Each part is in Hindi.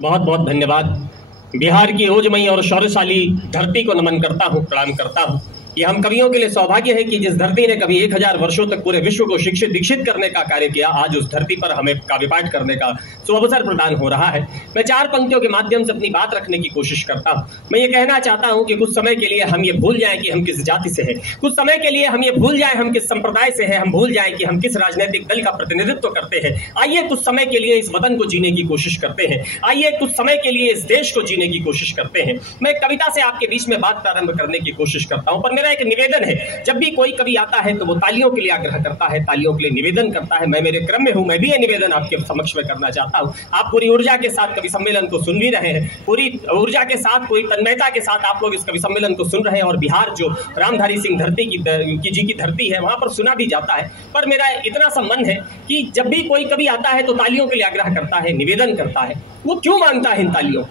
बहुत बहुत धन्यवाद। बिहार की ओजमई और शौर्यशाली धरती को नमन करता हूँ, प्रणाम करता हूँ। ये हम कवियों के लिए सौभाग्य है कि जिस धरती ने कभी 1000 वर्षों तक पूरे विश्व को शिक्षित दीक्षित करने का कार्य किया, आज उस धरती पर हमें काव्य पाठ करने का सुअवसर प्रदान हो रहा है। मैं 4 पंक्तियों के माध्यम से अपनी बात रखने की कोशिश करता हूँ। मैं ये कहना चाहता हूँ कि कुछ समय के लिए हम ये भूल जाएं कि हम किस जाति से हैं, कुछ समय के लिए हम ये भूल जाएं हम किस संप्रदाय से हैं, हम भूल जाएं कि हम किस राजनीतिक दल का प्रतिनिधित्व करते हैं। आइए कुछ समय के लिए इस वतन को जीने की कोशिश करते हैं, आइए कुछ समय के लिए इस देश को जीने की कोशिश करते हैं। मैं कविता से आपके बीच में बात प्रारंभ करने की कोशिश करता हूँ, पर मेरा एक निवेदन है, जब भी कोई कवि आता है तो वो तालियों के लिए आग्रह करता है, तालियों के लिए निवेदन करता है। मैं मेरे क्रम में हूं, मैं भी ये निवेदन आपके समक्ष में करना चाहता हूं। आप पूरी ऊर्जा के साथ कवि सम्मेलन को सुन भी रहे हैं, पूरी ऊर्जा के साथ, पूरी तन्मयता के साथ आप लोग इस कवि सम्मेलन को सुन रहे हैं। और बिहार जो रामधारी सिंह धरती की जी की धरती है, वहां पर सुना भी जाता है। पर मेरा इतना सा मन है कि जब भी कोई कवि आता है तो तालियों के लिए आग्रह करता है, निवेदन करता है। वो क्यों मांगता है इन तालियों,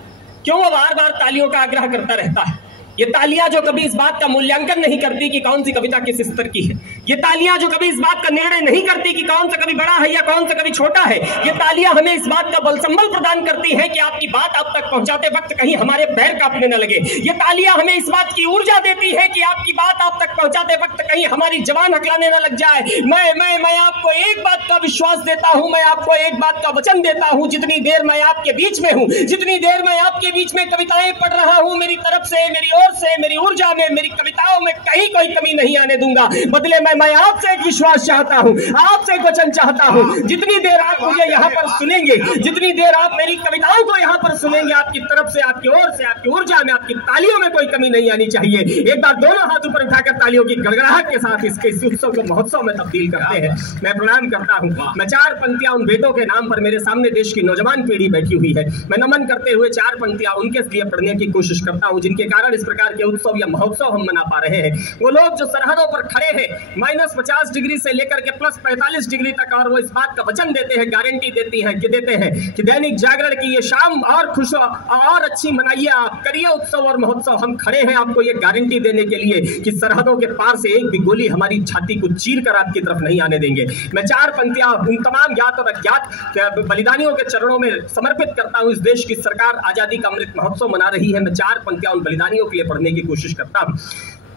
क्यों वो बार बार तालियों का आग्रह करता रहता है? ये तालियां जो कभी इस बात का मूल्यांकन नहीं करती कि कौन सी कविता किस स्तर की है, ये तालियां जो कभी इस बात का निर्णय नहीं करती कि कौन सा कवि बड़ा है या कौन सा कवि छोटा है, ये तालियां हमें इस बात का बलसंबल प्रदान करती हैं कि आपकी बात आप तक पहुंचाते वक्त कहीं हमारे पैर कांपने न लगे। ये तालियां हमें इस बात की ऊर्जा देती है कि आपकी बात आप तक पहुंचाते वक्त कहीं हमारी जवान हकलाने न लग जाए। मैं आपको एक बात का विश्वास देता हूं, मैं आपको एक बात का वचन देता हूं, जितनी देर मैं आपके बीच में हूं, जितनी देर मैं आपके बीच में कविताएं पढ़ रहा हूं, मेरी तरफ से, मेरी ओर से, मेरी ऊर्जा में, मेरी कविताओं में कहीं कोई कमी नहीं आने दूंगा। बदले में मैं आपसे एक विश्वास चाहता हूं, आपसे एक वचन चाहता हूं। जितनी देर आप मुझे यहाँ पर सुनेंगे, जितनी देर आप मेरी कविताओं को यहाँ पर सुनेंगे, आपकी तरफ से, आपकी ओर से, आपकी ऊर्जा में, आपकी तालियों में कोई कमी नहीं आनी चाहिए। एक बार दोनों हाथ ऊपर उठाकर तालियों की गड़गड़ाहट के साथ इसके इस उत्सव को महोत्सव में तब्दील करते हैं। मैं प्रणाम करता हूं। मैं 4 पंक्तियां उन बेटों के नाम पर, मेरे सामने देश की नौजवान पीढ़ी बैठी हुई है, मैं नमन करते हुए 4 पंक्तियां उनके लिए पढ़ने की कोशिश करता हूं, जिनके कारण इस प्रकार के उत्सव या महोत्सव हम मना पा रहे हैं। वो लोग जो सरहदों पर खड़े हैं, -50 डिग्री से लेकर के +45 डिग्री तक, और वो इस बात का वचन देते हैं, गारंटी देते हैं कि दैनिक जागरण की ये शाम और खुश और अच्छी मनाइए, आप करिए उत्सव और महोत्सव। हम खड़े हैं आपको ये गारंटी देने के लिए कि सरहदों के पार से एक भी गोली हमारी छाती को चीर कर आपकी तरफ नहीं आने देंगे। मैं 4 पंक्तियां उन तमाम ज्ञात और अज्ञात बलिदानियों के चरणों में समर्पित करता हूं। इस देश की सरकार आजादी का अमृत महोत्सव मना रही है। मैं 4 पंक्तियां उन बलिदानियों के लिए पढ़ने की कोशिश करता हूं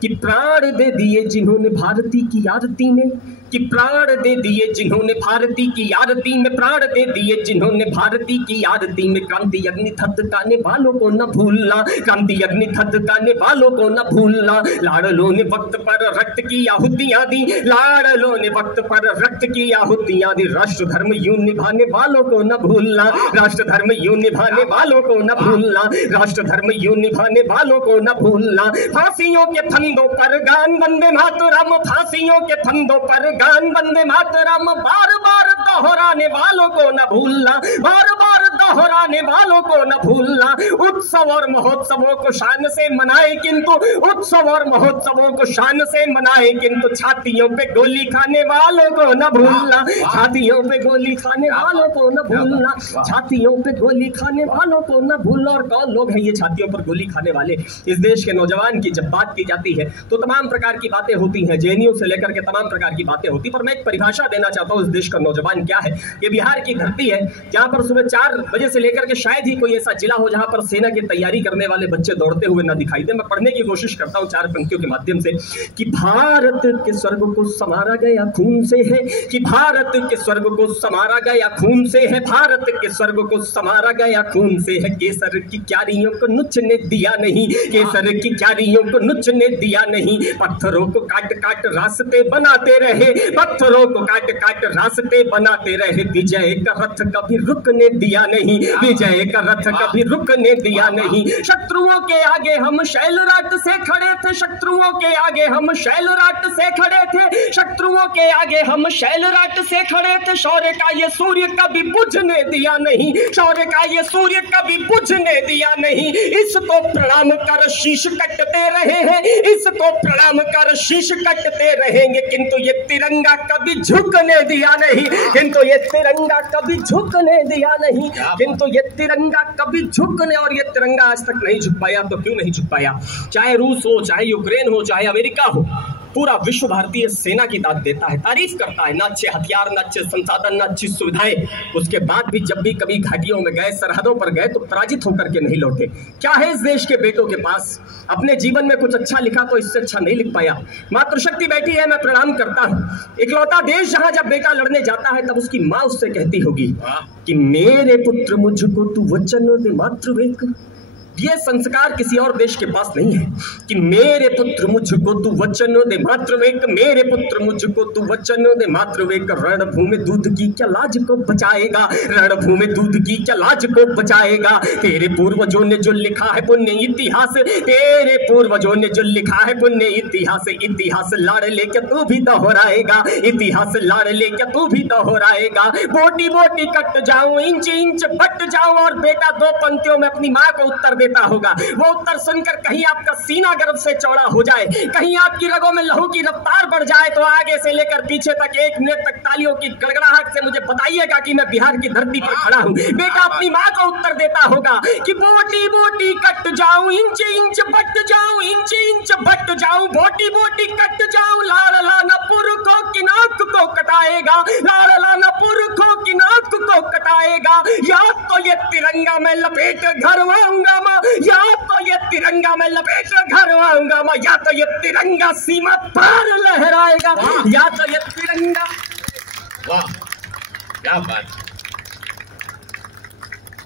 कि प्राण दे दिए जिन्होंने भारती की आरती में, कि प्राण दे दिए जिन्होंने भारती की आरती में, प्राण दे दिए जिन्होंने भारती की आरती में, क्रांति अग्नि थपथकाने वालों को न भूलना, क्रांति अग्नि थपथकाने वालों को न भूलना। लाडलों ने वक्त पर रक्त की आहुतियां दी, लाडलों ने वक्त पर रक्त की आहुतियां दी। राष्ट्र धर्म यूं निभाने वालों को न भूलना, राष्ट्र धर्म यूं निभाने वालों को न भूलना, राष्ट्र धर्म यूं निभाने वालों को न भूलना। फांसियों के फंदों पर गान वंदे मातरम, फांसियों के फंदों पर गान वंदे मातरम, बार बार दोहराने वालों को न भूलना, बार बार दोहराने वालों को न भूलना। उत्सव और महोत्सवों को शान से मनाए, किंतु उत्सव और महोत्सवों को शान से मनाए, किंतु छातियों पे गोली खाने वालों को न भूलना, छातियों पे गोली खाने वालों को न भूलना, छातियों पे गोली खाने वालों को न भूलना। और कौन लोग हैं ये छातियों पर गोली खाने वाले? इस देश के नौजवान की जब बात की जाती है तो तमाम प्रकार की बातें होती हैं, जेएनयू से लेकर के तमाम प्रकार की बातें होती, पर मैं एक परिभाषा देना चाहता हूं इस देश का नौजवान क्या है। ये बिहार की धरती है जहां पर सुबह 4 बजे से लेकर के शायद ही कोई ऐसा जिला हो जहां पर सेना की तैयारी करने वाले बच्चे दौड़ते हुए ना दिखाई दे। मैं पढ़ने की कोशिश करता हूं 4 पंक्तियों के माध्यम से कि भारत के स्वर्ग को संवारा गया खून से है, कि भारत के स्वर्ग को संवारा गया खून से है, भारत के स्वर्ग को संवारा गया खून से है। केसर की क्यारियों को नुचने दिया नहीं, केसर की क्यारियों को नुचने दिया नहीं। पत्थरों को काट काट रास्ते बनाते रहे, पत्थरों को काट काट रास्ते बनाते रहे। विजय का रथ कभी रुकने दिया नहीं, विजय का रथ कभी रुकने दिया नहीं। शत्रुओं के आगे हम शैलराट से खड़े थे, शत्रुओं के आगे हम शैलराट से खड़े थे, शत्रुओं के आगे हम शैलराट से खड़े थे। शौर्य का ये सूर्य कभी बुझने दिया नहीं, शौर्य का ये सूर्य कभी बुझने दिया नहीं। इसको प्रणाम कर शीश कटते रहे हैं, इसको प्रणाम कर शीश कटते रहेंगे, किंतु ये तिरंगा कभी झुकने दिया नहीं, किंतु ये तिरंगा कभी झुकने दिया नहीं, किंतु ये तिरंगा कभी झुकने, और ये तिरंगा आज तक नहीं झुक पाया। तो क्यों नहीं झुक पाया? चाहे रूस हो, चाहे यूक्रेन हो, चाहे अमेरिका हो, पूरा विश्व भारतीय सेना की दाद देता है, तारीफ करता है। ना अच्छे हथियार, ना अच्छे संसाधन, ना अच्छी सुविधाएं, उसके बाद भी जब भी कभी घाटियों में गए, सरहदों पर गए तो पराजित होकर के नहीं लौटे। क्या है इस देश के बेटों के पास? अपने जीवन में कुछ अच्छा लिखा तो इससे अच्छा नहीं लिख पाया। मातृशक्ति बैठी है, मैं प्रणाम करता हूँ। इकलौता देश जहां जब बेटा लड़ने जाता है तब उसकी माँ उससे कहती होगी कि मेरे पुत्र मुझको तू वचन दे मातृवेक। ये संस्कार किसी और देश के पास नहीं है कि मेरे पुत्र मुझको तू वचन दे मातृवेक, मेरे पुत्र मुझको तू वचन दे मातृवेक। रणभूमि दूध की क्या लाज को बचाएगा, रणभूमि दूध की क्या लाज को बचाएगा। तेरे पूर्वजों ने जो लिखा है पुण्य इतिहास, तेरे पूर्वजों ने जो लिखा है पुण्य इतिहास, इतिहास लाड़ ले क्या तू भी दोहराएगा, इतिहास लाड़ ले क्या तू भी दोहराएगा। बोटी बोटी कट जाऊं, इंच इंच बट जाऊं, और बेटा दो पंक्तियों में अपनी माँ को उत्तर देता होगा। वो उत्तर सुनकर कहीं आपका सीना गर्व से चौड़ा हो जाए, कहीं आपकी रगों में लहू की रफ्तार बढ़ जाए, तो आगे से लेकर पीछे तक 1 मिनट तक तालियों की गड़गड़ाहट से मुझे बताइएगा कि मैं बिहार की धरती पर खड़ा हूं। बेटा अपनी माँ को उत्तर देता होगा कि बोटी बोटी कट जाऊं, इंच इंच बट जाऊं, इंच इंच बट जाऊं, बोटी बोटी कट जाऊं। लाडला न पुरखों की नाक को कटाएगा, लाडला न पुरखों की नाक को कटाएगा। या तो ये तिरंगा में लपेट घर आऊंगा मैं, या तो ये तिरंगा में लपेट घर आऊंगा मैं, या तो ये तिरंगा सीमा पार लहराएगा, या तो ये तिरंगा। वाह क्या बात।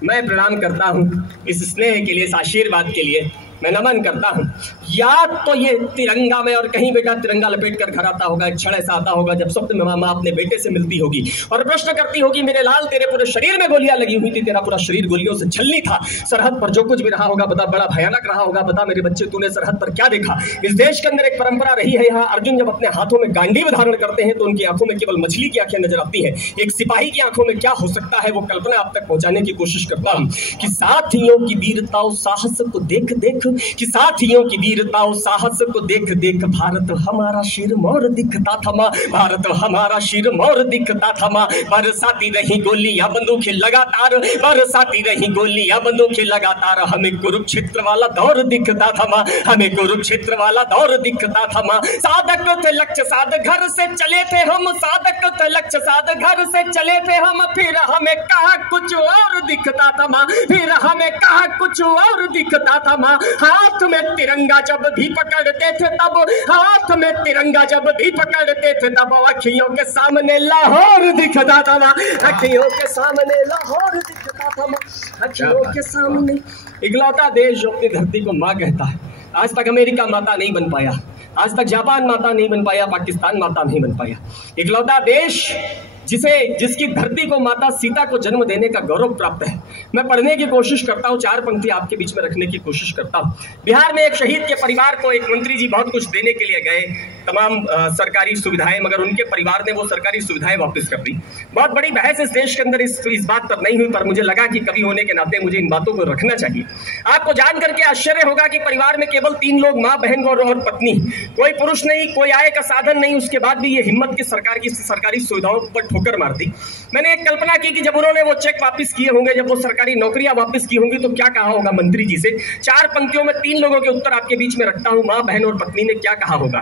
मैं प्रणाम करता हूं इस स्नेह के लिए, इस आशीर्वाद के लिए मैं नमन करता हूं। या तो ये तिरंगा में, और कहीं बेटा तिरंगा लपेट कर घर आता होगा, एक क्षण ऐसा आता होगा जब स्वप्न में माँ अपने बेटे से मिलती होगी और प्रश्न करती होगी, मेरे लाल तेरे पूरे शरीर में गोलियां लगी हुई थी, तेरा पूरा शरीर गोलियों से छलनी था, सरहद पर जो कुछ भी रहा होगा बता, बड़ा भयानक रहा होगा, बता मेरे बच्चे तूने सरहद पर क्या देखा। इस देश के अंदर एक परंपरा रही है, यहाँ अर्जुन जब अपने हाथों में गांडीव धारण करते हैं तो उनकी आंखों में केवल मछली की आंखें नजर आती है। एक सिपाही की आंखों में क्या हो सकता है वो कल्पना आप तक पहुंचाने की कोशिश करता हूं कि साथियों की वीरता और साहस को देख देख, कि साथियों की वीरता और साहस को देख देख भारत हमारा शीर मोर दिखता था मां, भारत हमारा शीर मोर दिखता था मां। बरसाती रही गोलियां बंदूकें लगातार, बरसाती रही गोलियां बंदूकें लगातार, हमें कुरुक्षेत्र वाला दौर दिखता था मां, हमें कुरुक्षेत्र वाला दौर दिखता था मां। साधक थे लक्ष्य साध घर से चले थे हम, साधक थे लक्ष्य साध घर से चले थे हम, फिर हमें कहा कुछ और दिखता था मां, फिर हमें कहा कुछ और दिखता था मां। हाथ में तिरंगा जब भी पकड़ते थे तब, हाथ में तिरंगा जब भी पकड़ते थे तब, अखियों के सामने लाहौर दिखता था मां, अखियों के सामने लाहौर दिखता था मां, अखियों के सामने। इकलौता देश जो अपनी धरती को मां कहता है। आज तक अमेरिका माता नहीं बन पाया, आज तक जापान माता नहीं बन पाया, पाकिस्तान माता नहीं बन पाया। इकलौता देश जिसकी धरती को माता सीता को जन्म देने का गौरव प्राप्त है। मैं पढ़ने की कोशिश करता हूँ, 4 पंक्ति आपके बीच में रखने की कोशिश करता हूँ। बिहार में एक शहीद के परिवार को एक मंत्री जी बहुत कुछ देने के लिए गए, तमाम सरकारी सुविधाएं, मगर उनके परिवार ने वो सरकारी सुविधाएं वापस कर दी। बहुत बड़ी बहस इस देश के अंदर इस बात पर नहीं हुई, पर मुझे लगा कि कवि होने के नाते मुझे इन बातों को रखना चाहिए। आपको जान करके आश्चर्य होगा कि परिवार में केवल 3 लोग, माँ, बहन और पत्नी, कोई पुरुष नहीं, कोई आय का साधन नहीं। उसके बाद भी ये हिम्मत की सरकारी सुविधाओं पर ठोकर मार दी। मैंने एक कल्पना की कि जब उन्होंने वो चेक वापस किए होंगे, जब वो सरकारी नौकरियां वापस की होंगी, तो क्या कहा होगा मंत्री जी से। 4 पंक्तियों में 3 लोगों के उत्तर आपके बीच में रखता हूं। मां, बहन और पत्नी ने क्या कहा होगा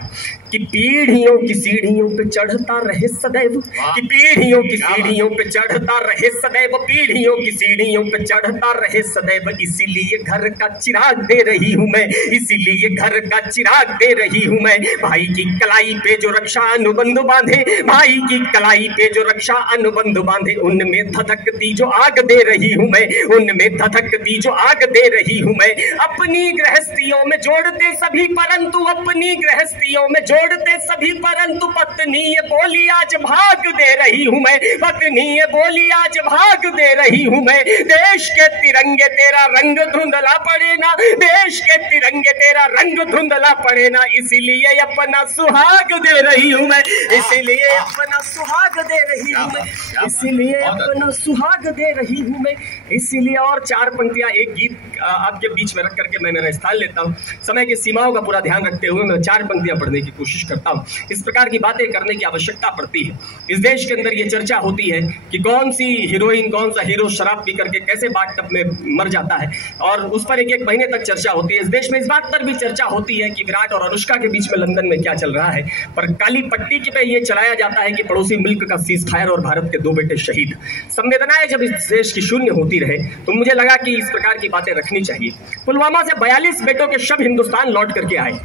कि पीढ़ियों की सीढ़ियों पे चढ़ता रहे सदैव, कि पीढ़ियों की सीढ़ियों पे चढ़ता रहे सदैव, पीढ़ियों की सीढ़ियों पे चढ़ता रहे सदैव, इसीलिए घर का चिराग दे रही हूं मैं, इसीलिए घर का चिराग दे रही हूं मैं। भाई की कलाई पे जो रक्षा अनुबंध बांधे, भाई की कलाई पे जो रक्षा अनुबंध बांधे, उनमें धधकती जो आग दे रही हूं मैं, उनमें धधकती जो आग दे रही हूं मैं। अपनी गृहस्थियों में जोड़ते सभी परंतु, अपनी गृहस्थियों में जोड़ते सभी परंतु, पत्नी ये बोली आज भाग दे रही हूं मैं, पत्नी ये बोली आज भाग दे रही हूं मैं। देश के तिरंगे तेरा रंग धुंधला पड़े ना, देश के तिरंगे तेरा रंग धुंधला पड़े ना, इसीलिए अपना सुहाग दे रही हूं मैं, इसीलिए अपना सुहाग दे रही हूं मैं, इसीलिए अपना सुहाग दे रही हूं मैं, इसीलिए। और 4 पंक्तियां, एक गीत आपके बीच में रख करके मैं मेरा स्थान लेता हूं। समय की सीमाओं का पूरा ध्यान रखते हुए मैं 4 पंक्तियां पढ़ने की कोशिश कोशिश करता हूँ। इस प्रकार की बातें करने की आवश्यकता पड़ती है। इस देश के अंदर ये चर्चा होती है कि कौन सी हीरोइन, कौन सा हीरो शराब पी करके कैसे बाथटब में मर जाता है, और उस पर एक महीने तक चर्चा होती है। इस देश में इस बात पर भी चर्चा होती है कि विराट और अनुष्का के बीच में लंदन में क्या चल रहा है, पर काली पट्टी पे ये चलाया जाता है कि पड़ोसी मुल्क का सीज फायर और भारत के 2 बेटे शहीद। संवेदनाएं जब इस देश की शून्य होती रहे तो मुझे लगा कि इस प्रकार की बातें रखनी चाहिए। पुलवामा से 42 बेटों के शव हिंदुस्तान लौट करके आए।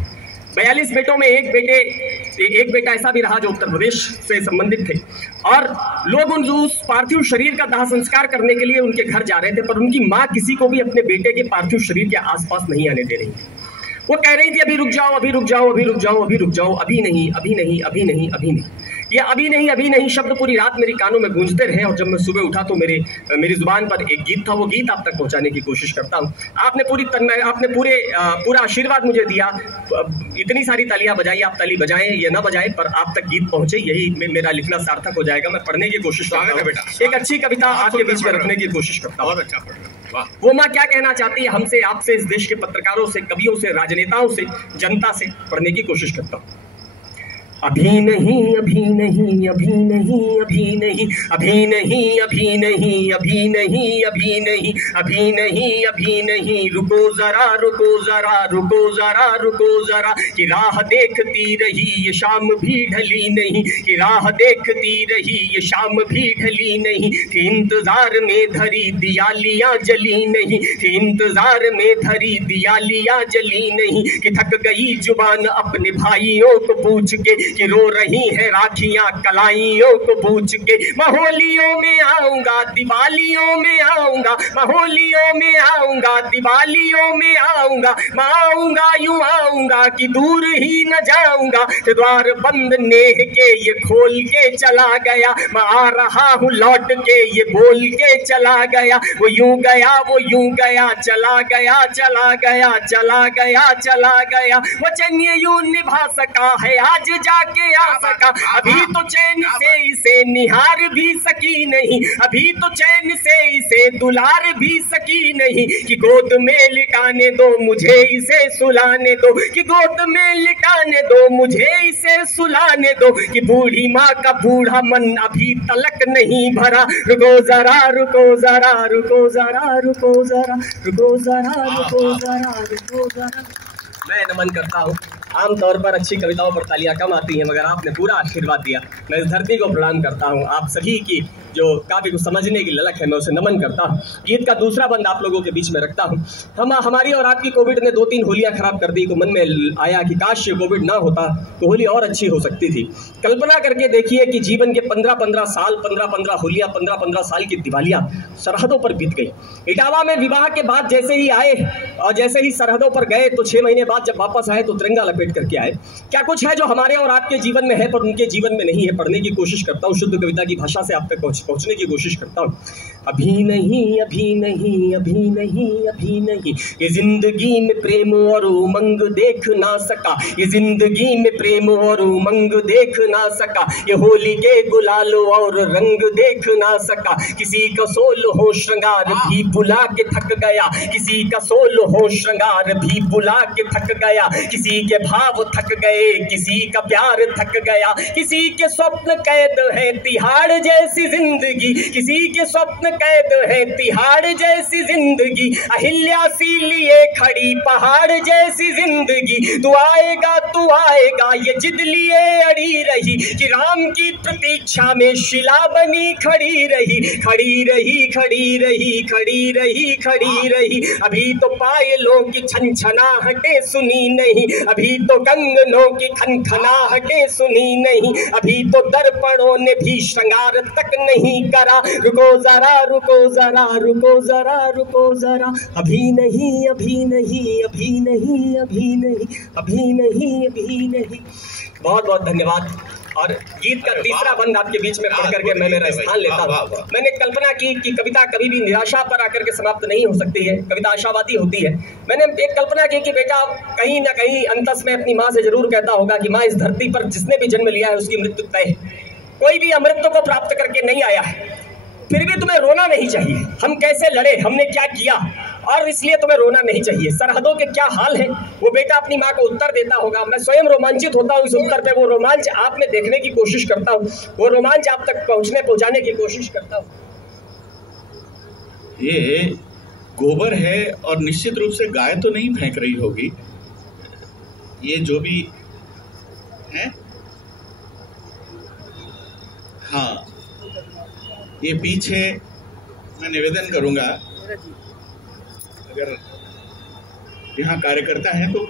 42 बेटों में एक बेटा ऐसा भी रहा जो उत्तर प्रदेश से संबंधित थे, और लोग उस पार्थिव शरीर का दाह संस्कार करने के लिए उनके घर जा रहे थे, पर उनकी माँ किसी को भी अपने बेटे के पार्थिव शरीर के आसपास नहीं आने दे रही थी। वो कह रही थी अभी रुक जाओ, अभी रुक जाओ, अभी रुक जाओ, अभी रुक जाओ, अभी नहीं, अभी नहीं, अभी नहीं, अभी नहीं। ये अभी नहीं शब्द पूरी रात मेरी कानों में गूंजते रहे, और जब मैं सुबह उठा तो मेरी जुबान पर एक गीत था। वो गीत आप तक पहुंचाने की कोशिश करता हूँ। आपने पूरा आशीर्वाद मुझे दिया, इतनी सारी तालियां बजाई, आप ताली बजाएं या ना बजाएं, पर आप तक गीत पहुंचे, यही मेरा लिखना सार्थक हो जाएगा। मैं पढ़ने की कोशिश करता हूं बेटा, एक अच्छी कविता आपके बीच में रखने की कोशिश करता हूँ। अच्छा पढ़ रहे, वो माँ क्या कहना चाहती है हमसे, आपसे, इस देश के पत्रकारों से, कवियों से, राजनेताओं से, जनता से पढ़ने की कोशिश करता हूँ। अभी नहीं, अभी नहीं, अभी नहीं, अभी नहीं, अभी नहीं, अभी नहीं, अभी नहीं, अभी नहीं, अभी नहीं, अभी नहीं, रुको जरा, रुको जरा, रुको जरा, रुको जरा, कि राह देखती रही ये शाम भी ढली नहीं, कि राह देखती रही ये शाम भी ढली नहीं, थी इंतजार में धरी दियालियां जली नहीं, थी इंतजार में धरी दियालियां जली नहीं, कि थक गई जुबान अपने भाइयों को पूछ के, कि रो रही है राखियां कलाइयों को पूछ के, महोलियों में आऊंगा, दिवालियों में आऊंगा, महोलियों में आऊंगा, दिवालियों में आऊंगा, मैं आऊंगा यूं आऊंगा कि दूर ही न जाऊंगा, द्वार बंद नेह के ये खोल के चला गया, मैं आ रहा हूँ लौट के ये बोल के चला गया, वो यूं गया, वो यूं गया, चला गया, चला गया, चला गया, चला गया, वचन ये यूं निभा सका है आज जाके आ सका, अभी तो चैन से इसे निहार भी सकी नहीं, अभी तो चैन से इसे दुलार भी सकी नहीं, कि गोद में लिटाने दो मुझे इसे सुलाने दो, कि गोद में लिटाने दो मुझे इसे सुलाने दो, कि बूढ़ी माँ का बूढ़ा मन अभी तलक नहीं भरा, रुको जरा, रुको जरा, रुको जरा, रुको जरा, रुको जरा, रुको जरा, रुको जरा। मैं नमन करता हूँ। आमतौर पर अच्छी कविताओं पर तालियां कम आती हैं, मगर आपने पूरा आशीर्वाद दिया। मैं इस धरती को प्रणाम करता हूँ। आप सभी की जो काव्य को समझने की ललक है, मैं उसे नमन करता हूँ। गीत का दूसरा बंद आप लोगों के बीच में रखता हूँ। हमारी और आपकी कोविड ने 2-3 होलियां खराब कर दी, तो मन में आया कि काश ये कोविड ना होता तो होली और अच्छी हो सकती थी। कल्पना करके देखिए कि जीवन के 15-15 साल, 15-15 होलियां, 15-15 साल की दिवालियां सरहदों पर बीत गई। इटावा में विवाह के बाद जैसे ही आए और जैसे ही सरहदों पर गए, तो 6 महीने बाद जब वापस आए तो तिरंगा लपेट करके आए। क्या कुछ है जो हमारे और आपके जीवन में है पर उनके जीवन में नहीं है, पढ़ने की कोशिश करता हूँ। शुद्ध कविता की भाषा से आप तक पहुंचने की कोशिश करता हूँ। अभी नहीं, अभी नहीं, अभी नहीं, अभी नहीं, ये जिंदगी में प्रेम और उमंग देख ना सका, ये जिंदगी में प्रेम और उमंग देख ना सका, ये होली के गुलाल और रंग देख ना सका, किसी का सोल हो श्रृंगार भी बुला के थक गया, किसी का सोल हो श्रृंगार भी बुला के थक गया, किसी के भाव थक गए, किसी का प्यार थक गया, किसी के स्वप्न कैद है तिहाड़ जैसी जिंदगी, किसी के स्वप्न कैद है तिहाड़ जैसी जिंदगी, अहिल्या सी लिए खड़ी पहाड़ जैसी जिंदगी, तू आएगा ये जिद लिए अड़ी रही, कि राम की प्रतीक्षा में शिला बनी खड़ी रही, खड़ी रही, खड़ी रही, खड़ी रही, खड़ी रही, अभी तो पायलों की छनछनाहटे सुनी नहीं, अभी तो कंगनों की खनखनाहटे सुनी नहीं, अभी तो दर्पणों ने भी श्रृंगार तक नहीं करा, रुको जरा, रुको जरा, रुको जरा, रुको जरा, अभी नहीं, अभी नहीं, अभी नहीं, अभी नहीं, अभी नहीं, अभी नहीं। बहुत बहुत धन्यवाद। और गीत का तीसरा बंद आपके बीच में पढ़ करके मैं मेरा स्थान लेता हूँ। मैंने कल्पना की कि कविता कभी भी निराशा पर आकर के समाप्त नहीं हो सकती है, कविता आशावादी होती है। मैंने एक कल्पना की कि बेटा कहीं ना कहीं अंतस में अपनी माँ से जरूर कहता होगा कि माँ, इस धरती पर जिसने भी जन्म लिया है उसकी मृत्यु तय है, कोई भी अमृत को प्राप्त करके नहीं आया है, फिर भी तुम्हें रोना नहीं चाहिए। हम कैसे लड़े, हमने क्या किया, और इसलिए तुम्हें रोना नहीं चाहिए। सरहदों के क्या हाल है वो बेटा अपनी माँ को उत्तर देता होगा। मैं स्वयं रोमांचित होता हूँ इस उत्तर पे। वो रोमांच आप में देखने की कोशिश करता हूँ, वो रोमांच आप तक पहुँचाने की कोशिश करता हूँ। ये गोबर है और निश्चित रूप से गाय तो नहीं फेंक रही होगी। ये जो भी है, हाँ, ये पीछे मैं निवेदन करूंगा, अगर यहाँ कार्यकर्ता है तो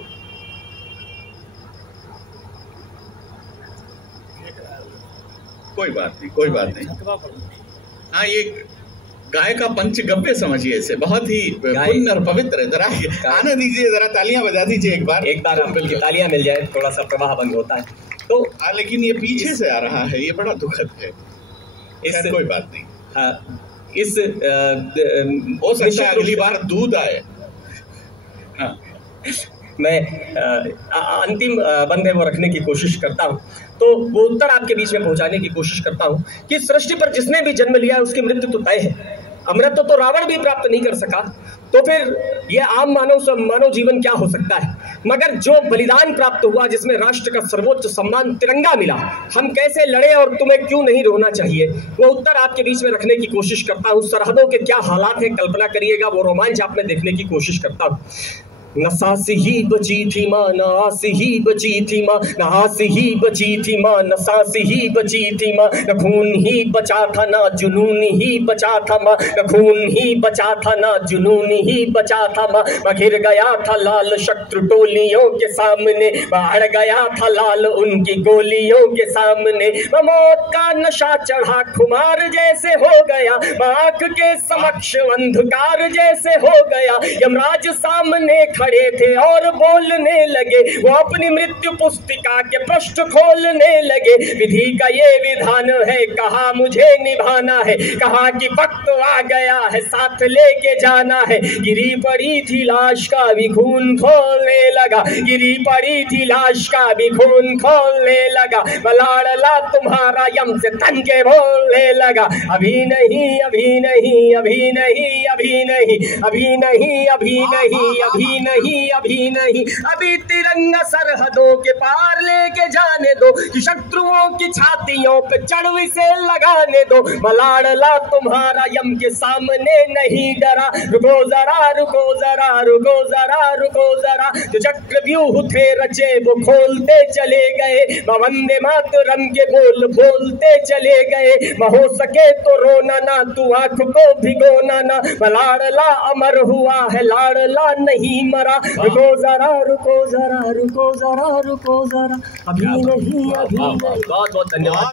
कोई बात नहीं, कोई बात नहीं। हाँ, ये गाय का पंचगव्य समझिए इसे, बहुत ही पुण्य और पवित्र है। जरा आने दीजिए, जरा तालियां बजा दीजिए एक बार बिल्कुल तालियां मिल जाए, थोड़ा सा प्रवाह बंद होता है तो। लेकिन ये पीछे से आ रहा है, ये बड़ा दुखद है। इससे कोई बात नहीं। हाँ, हो सकता है अगली बार दूध आए। हाँ, मैं अंतिम बंद है वो रखने की कोशिश करता हूँ, तो वो उत्तर आपके बीच में पहुंचाने की कोशिश करता हूँ कि सृष्टि पर जिसने भी जन्म लिया उसकी मृत्यु तो तय है। अमृत तो रावण भी प्राप्त नहीं कर सका, तो फिर ये आम मानव जीवन क्या हो सकता है। मगर जो बलिदान प्राप्त हुआ, जिसमें राष्ट्र का सर्वोच्च सम्मान तिरंगा मिला, हम कैसे लड़े और तुम्हें क्यों नहीं रोना चाहिए, वो उत्तर आपके बीच में रखने की कोशिश करता हूँ। सरहदों के क्या हालात है कल्पना करिएगा, वो रोमांच आप में देखने की कोशिश करता हूँ। न सांस ही बची थी माँ, न आस ही बची थी माँ, न आस ही बची थी माँ, न सांस ही बची थी माँ, न खून ही बचा था, न जुनून ही बचा था माँ, न खून ही बचा था, न जुनून ही बचा था माँ। मैं घिर गया था लाल शत्रु टोलियों के सामने, बाढ़ गया था लाल उनकी गोलियों के सामने। मौत का नशा चढ़ा खुमार जैसे हो गया, आँख के समक्ष अंधकार जैसे हो गया। यमराज सामने खड़े थे और बोलने लगे, वो अपनी मृत्यु पुस्तिका के पृष्ठ खोलने लगे। विधि का ये विधान है, कहा मुझे निभाना है, कहा कि वक्त आ गया है, साथ लेके जाना है। गिरी पड़ी थी लाश का भी खून खोलने लगा, गिरी पड़ी थी लाश का भी खून खोलने लगा। लाडला तुम्हारा यम से तन के बोलने लगा, अभी नहीं, अभी नहीं, अभी नहीं, अभी नहीं, अभी नहीं, अभी नहीं, अभी नहीं, अभी नहीं, अभी तिरंगा सरहदों के पार लेके जाने दो, कि शत्रुओं की छातियों पे चढ़वी से लगाने दो। मलाडला तुम्हारा यम के सामने नहीं डरा, रुको जरा, रुको जरा, रुको जरा, रुको जरा। जो चक्रव्यूह थे रचे वो खोलते चले गए, वंदे मातरम के बोल बोलते चले गए। हो सके तो रोना ना, तू आंख को भिगोना ना, लाडला अमर हुआ है, लाडला नहीं मरा। रुको जरा, रुको जरा, रुको जरा, रुको जरा, अभी नहीं, अभी नहीं। बहुत बहुत धन्यवाद।